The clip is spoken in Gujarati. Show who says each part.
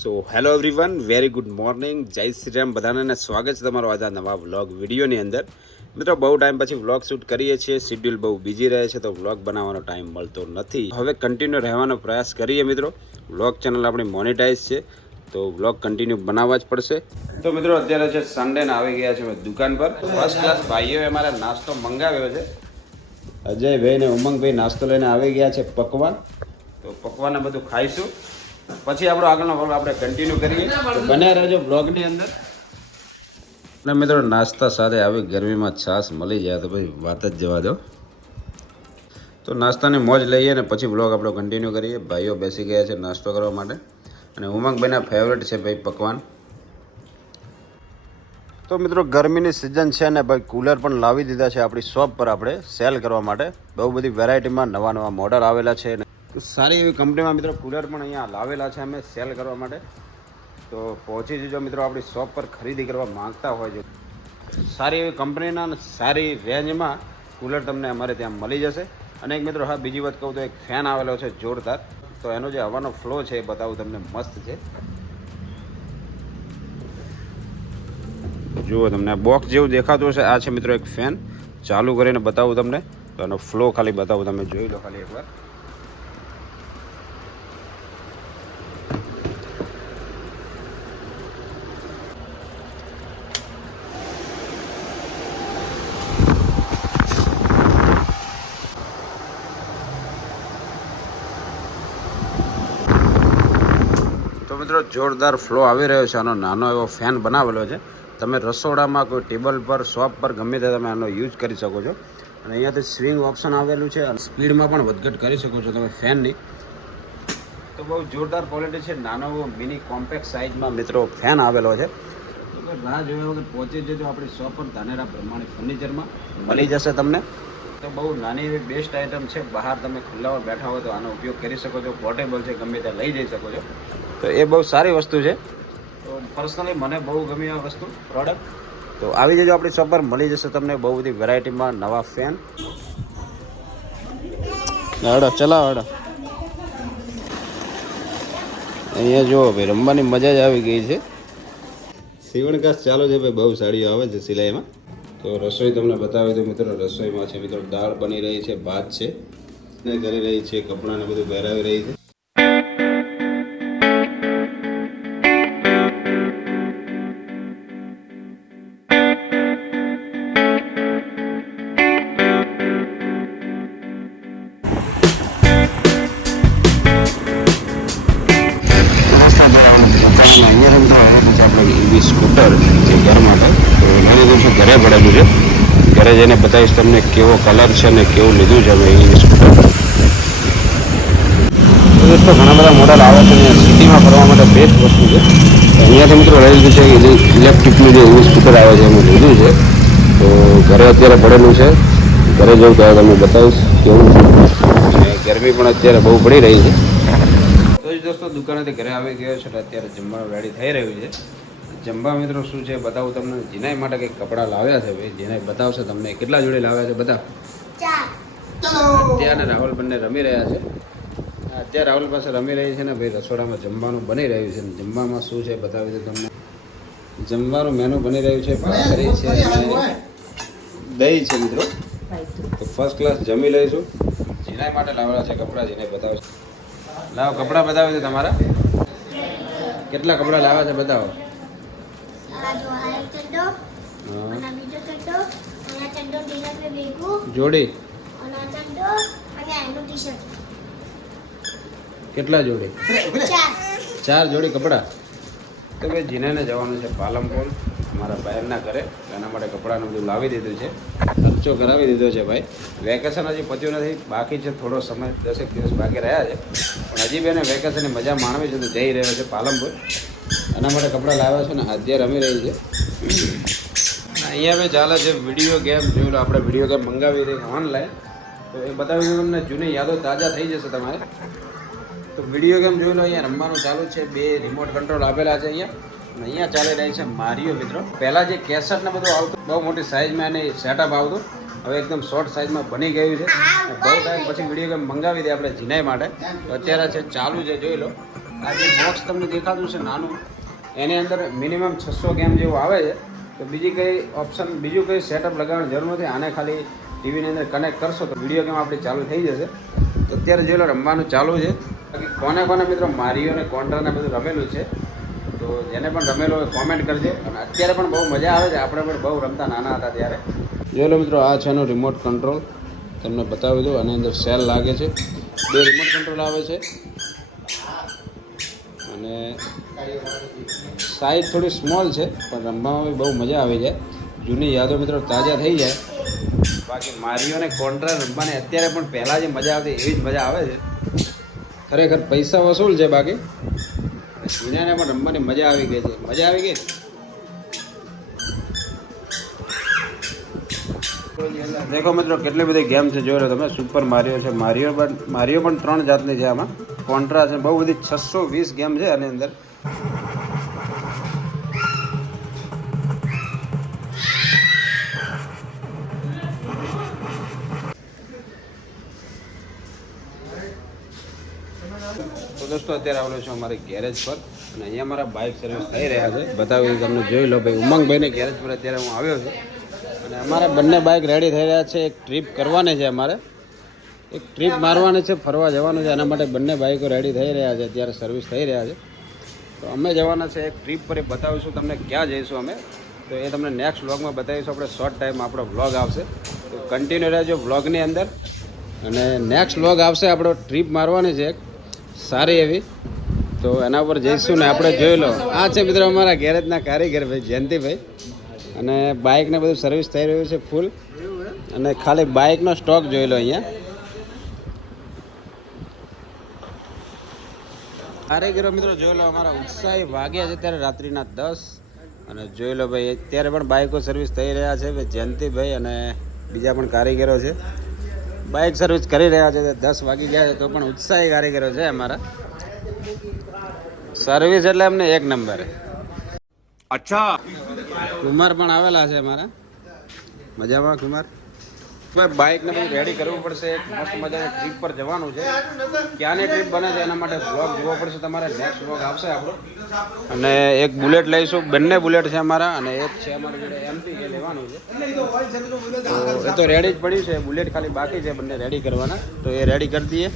Speaker 1: So hello everyone very good morning જય શ્રી રામ બધાને સ્વાગત છે તમારો આજે નવા વ્લોગ વિડીયોની અંદર. મિત્રો, બહુ ટાઈમ પછી વ્લોગ શૂટ કરીએ છીએ. શેડ્યુલ બહુ બિઝી રહે છે તો વ્લોગ બનાવવાનો ટાઈમ મળતો નથી. હવે કન્ટિન્યુ રહેવાનો પ્રયાસ કરીએ મિત્રો. વ્લોગ ચેનલ આપણી મોનિટાઈઝ છે. તો વ્લોગ કન્ટિન્યુ બનાવવા જ પડશે. તો મિત્રો, અત્યારે છે સન્ડે ને આવી ગયા છે દુકાન પર. ફર્સ્ટ ક્લાસ ભાઈઓએ મારે નાસ્તો મંગાવ્યો છે. અજયભાઈ ને ઉમંગભાઈ નાસ્તો લઈને આવી ગયા છે પકવાન. તો પકવાન બધું ખાઈશું. પછી આપણો આગળનો વ્લોગ આપણે કન્ટિન્યુ કરીએ. બન્યા રહેજો બ્લોગની અંદર. અને મિત્રો, નાસ્તા સાથે આવી ગરમીમાં છાશ મળી જાય તો ભાઈ વાત જ જવા દો. તો નાસ્તાની મોજ લઈએ ને પછી વ્લોગ આપણો કન્ટિન્યુ કરીએ. ભાઈઓ બેસી ગયા છે નાસ્તો કરવા માટે. અને ઉમંગભાઈના ફેવરેટ છે ભાઈ પકવાન. તો મિત્રો, ગરમીની સિઝન છે ને ભાઈ કુલર પણ લાવી દીધા છે આપણી શોપ પર આપણે સેલ કરવા માટે. બહુ બધી વેરાયટીમાં નવા નવા મોડલ આવેલા છે સારી એવી કંપનીમાં મિત્રો કુલર પણ અહીંયા લાવેલા છે અમે સેલ કરવા માટે. તો પહોંચી જજો મિત્રો આપણી શોપ પર ખરીદી કરવા માગતા હોય છે. સારી એવી કંપનીના અને સારી રેન્જમાં કુલર તમને અમારે ત્યાં મળી જશે. અને એક મિત્રો, હા, બીજી વાત કહું તો એક ફેન આવેલો છે જોરદાર. તો એનો જે હવાનો ફ્લો છે એ બતાવું તમને મસ્ત છે. જુઓ તમને બોક્સ જેવું દેખાતું હશે. આ છે મિત્રો એક ફેન ચાલુ કરીને બતાવું તમને. તો એનો ફ્લો ખાલી બતાવું, તમે જોઈ લો ખાલી એકવાર. તો મિત્રો જોરદાર ફ્લો આવી રહ્યો છે. આનો નાનો એવો ફેન બનાવેલો છે. તમે રસોડામાં કોઈ ટેબલ પર શોપ પર ગમે તે તમે આનો યુઝ કરી શકો છો. અને અહીંયાથી સ્વિંગ ઓપ્શન આવેલું છે. અને સ્પીડમાં પણ વધઘટ કરી શકો છો તમે ફેનની તો બહુ જોરદાર ક્વોલિટી છે. નાનો એવો મિની કોમ્પેક્ટ સાઇઝમાં મિત્રો ફેન આવેલો છે. તો રાહ જોયા વગર પહોંચી જજો આપણી શોપ પર. ધાનેરા બ્રહ્માણી ફર્નિચરમાં મળી જશે તમને. તો બહુ નાની એવી બેસ્ટ આઇટમ છે. બહાર તમે ખુલ્લામાં બેઠા હોય તો આનો ઉપયોગ કરી શકો છો. પોર્ટેબલ છે, ગમે ત્યાં લઈ જઈ શકો છો. તો એ બહુ સારી વસ્તુ છે. તો પર્સનલી મને બહુ ગમી આ વસ્તુ પ્રોડક્ટ તો આવી જજો આપણી શોપ પર મળી જશે તમને બહુ બધી વેરાયટીમાં નવા ફેન હડો ચલાવ હડો અહીંયા જુઓ ભાઈ રમવાની મજા જ આવી ગઈ છે. સીવણ કાસ ચાલુ છે ભાઈ બહુ સાડીઓ આવે છે સિલાઈમાં. તો રસોઈ તમને બતાવી દઉં મિત્રો રસોઈમાં છે મિત્રો દાળ બની રહી છે ભાત છે ને કરી રહી છે કપડાને બધું પહેરાવી રહી છે. ઘરે છે. ઘરે જઈને બતાવીશ તમને કેવો કલર છે અને કેવું લીધું છે અમે એ દોસ્તો, ઘણા બધા મોડલ આવે છે અને સિટીમાં ફરવા માટે બેસ્ટ વસ્તુ છે. અહીંયાથી મિત્રો લીધું છે કે ઇલેક્ટ્રિકનું જે સ્કૂટર આવે છે, એમાં લીધું છે. તો ઘરે અત્યારે પડેલું છે. ઘરે જવું ત્યારે તમને બતાવીશ કેવું અને ગરમી પણ અત્યારે બહુ પડી રહી છે. તો જ દોસ્તો, દુકાનેથી ઘરે આવી ગયો છે અત્યારે જમવાનું રેડી થઈ રહ્યું છે. જમવા મિત્રો શું છે બતાવું તમને? જીનાઈ માટે કંઈક કપડાં લાવ્યા છે ભાઈ જીનાઈ બતાવશે તમને. કેટલા જોડે લાવ્યા છે બધા અત્યારે રાહુલ બંને રમી રહ્યા છે. અત્યારે રાહુલ પાસે રમી રહી છે ને ભાઈ રસોડામાં જમવાનું બની રહ્યું છે ને જમવામાં શું છે બતાવી દઉં તમને. જમવાનું મેનુ બની રહ્યું છે ભાખરી છે દહીં છે મિત્રો. તો ફર્સ્ટ ક્લાસ જમી લઈશું. જીનાઈ માટે લાવેલા છે કપડાં જીનાઈ બતાવશે. લાવો કપડાં બતાવે છે તમારા. કેટલા કપડાં લાવ્યા છે બતાવો.
Speaker 2: આ જો આ ચડ્ડો અને બીજો ચડ્ડો અને આ ચડ્ડો ટીશર્ટ ને ભેગું
Speaker 1: જોડી.
Speaker 2: અને આ ચડ્ડો અને એનું ટીશર્ટ.
Speaker 1: કેટલા જોડી?
Speaker 2: ચાર.
Speaker 1: ચાર જોડી કપડાં? તો ભાઈ જીનાને જવાનું છે પાલમપુર મારા બહેનના ઘરે. એના માટે કપડાનું બધું લાવી દીધું છે. ખર્ચો કરાવી દીધો છે ભાઈ. વેકેશન હજી પત્યું નથી. બાકી છે થોડો સમય દસેક દિવસ બાકી રહ્યા છે. પણ હજી બેને વેકેશનની મજા માણવી છે. તો જઈ રહ્યો છે પાલનપુર એના માટે કપડાં લાવ્યા છે ને અત્યારે રમી રહી છે. અહીંયા મેં ચાલે છે વીડિયો ગેમ લો આપણે વીડિયો ગેમ મંગાવી રહી ઓનલાઈન તો એ બતાવી દઉં તમને, જૂની યાદો તાજા થઈ જશે તમારે. તો વીડિયો ગેમ જોઈ લો, અહીંયા રમવાનું ચાલુ છે. બે રિમોટ કંટ્રોલ આપેલા છે અહીંયા. અને અહીંયા ચાલી રહી છે મારીઓ મિત્રો. પહેલાં જે કેસેટ ને બધું આવતું, બહુ મોટી સાઇઝમાં એને સેટઅપ આવતું. હવે એકદમ શોર્ટ સાઇઝમાં બની ગયું છે. બહુ ટાઈમ પછી વીડિયો ગેમ મંગાવી દે આપણે જીનાઈ માટે. તો અત્યારે છે, ચાલુ છે, જોઈ લો. આ જે બોક્સ તમને દેખાતું છે, નાનું એની અંદર મિનિમમ છસો ગેમ જેવું આવે છે. તો બીજી કંઈ ઓપ્શન બીજું કંઈ સેટઅપ લગાવવાની જરૂર નથી. આને ખાલી ટીવીની અંદર કનેક્ટ કરશો તો વીડિયો ગેમ આપણી ચાલુ થઈ જશે. તો અત્યારે જોઈ લો રમવાનું ચાલુ છે. બાકી કોને કોને મિત્રો મારીઓ અને કોન્ટ્રાને બધું રમેલું છે, તો જેને પણ રમેલો હોય કોમેન્ટ કરજે. અને અત્યારે પણ બહુ મજા આવે છે. આપણે પણ બહુ રમતા નાના હતા ત્યારે. જોઈ લો મિત્રો, આ છે એનો રિમોટ કંટ્રોલ તમને બતાવી દઉં. આની અંદર સેલ લાગે છે. બે રિમોટ કંટ્રોલ આવે છે. અને સાઈઝ થોડી સ્મોલ છે, પણ રમવામાં બહુ મજા આવી જાય જૂની યાદો મિત્રો તાજા થઈ જાય. બાકી મારીઓ અને કોન્ટ્રા રમવાની અત્યારે પણ પહેલાં જે મજા આવતી એવી જ મજા આવે છે. ખરેખર પૈસા વસૂલ છે બાકી. જૂનાને પણ રમવાની મજા આવી ગઈ છે. મજા આવી ગઈ? દેખો મિત્રો, કેટલી બધી ગેમ છે, જોઈ લો તમે. સુપર મારિયો છે. મારિયો પણ મારિયો પણ ત્રણ જાતની છે આમાં. કોન્ટ્રા છે. બહુ બધી છસો વીસ ગેમ છે આની અંદર. તો દોસ્તો, અત્યારે આવેલો છું અમારી ગેરેજ પર. અને અહીંયા મારા બાઇક સર્વિસ થઈ રહ્યા છે. બતાવી તમને જોઈ લો ભાઈ, ઉમંગભાઈને ગેરેજ પર અત્યારે હું આવ્યો છું. અને અમારે બંને બાઇક રેડી થઈ રહ્યા છે. એક ટ્રીપ કરવાની છે અમારે. એક ટ્રીપ મારવાની છે, ફરવા જવાનું છે. એના માટે બંને બાઇકો રેડી થઈ રહ્યા છે. અત્યારે સર્વિસ થઈ રહ્યા છે. તો અમે જવાના છે એક ટ્રીપ પર બતાવીશું તમને ક્યાં જઈશું અમે. તો એ તમને નેક્સ્ટ વ્લોગમાં બતાવીશું. આપણે શોર્ટ ટાઈમ આપણો વ્લોગ આવશે. તો કન્ટિન્યુ રહેજો વ્લોગની અંદર. અને નેક્સ્ટ વ્લોગ આવશે આપણો ટ્રીપ મારવાની છે એક. સારી એવી. તો એના પર જઈશું ને આપણે જોઈ લો. આ છે મિત્રો અમારા ગેરેજના કારીગર ભાઈ જયંતિભાઈ અને બાઇકને બધું સર્વિસ થઈ રહ્યું છે ફૂલ અને ખાલી બાઇકનો સ્ટોક જોઈ લો અહીંયા. કારીગરો મિત્રો જોઈ લો અમારા ઉત્સાહી વાગ્યા છે ત્યારે રાત્રિના દસ. અને જોઈ લો ભાઈ અત્યારે પણ બાઇકો સર્વિસ થઈ રહ્યા છે ભાઈ જયંતિભાઈ અને બીજા પણ કારીગરો છે. બાઇક સર્વિસ કરી રહ્યા છે દસ વાગી ગયા છે તો પણ ઉત્સાહી કારીગરો છે અમારા. સર્વિસ એટલે અમને એક નંબર. અચ્છા. કુમાર પણ આવેલા છે અમારા. મજામાં કુમાર? ભાઈ બાઇકને બધું રેડી કરવું પડશે, મસ્ત મજાની ટ્રીપ પર જવાનું છે. ક્યાંની ટ્રીપ બને છે એના માટે બ્લોગ જોવો પડશે તમારે નેક્સ્ટ બ્લોગ આવશે આપણો. અને એક બુલેટ લઈશું, બંને બુલેટ છે અમારા અને એક છે અમારી જોડે એમપી કે લેવાનું છે. તો એ તો રેડી જ પડ્યું છે બુલેટ ખાલી બાકી છે, બંને રેડી કરવાના. તો એ રેડી કરી દઈએ.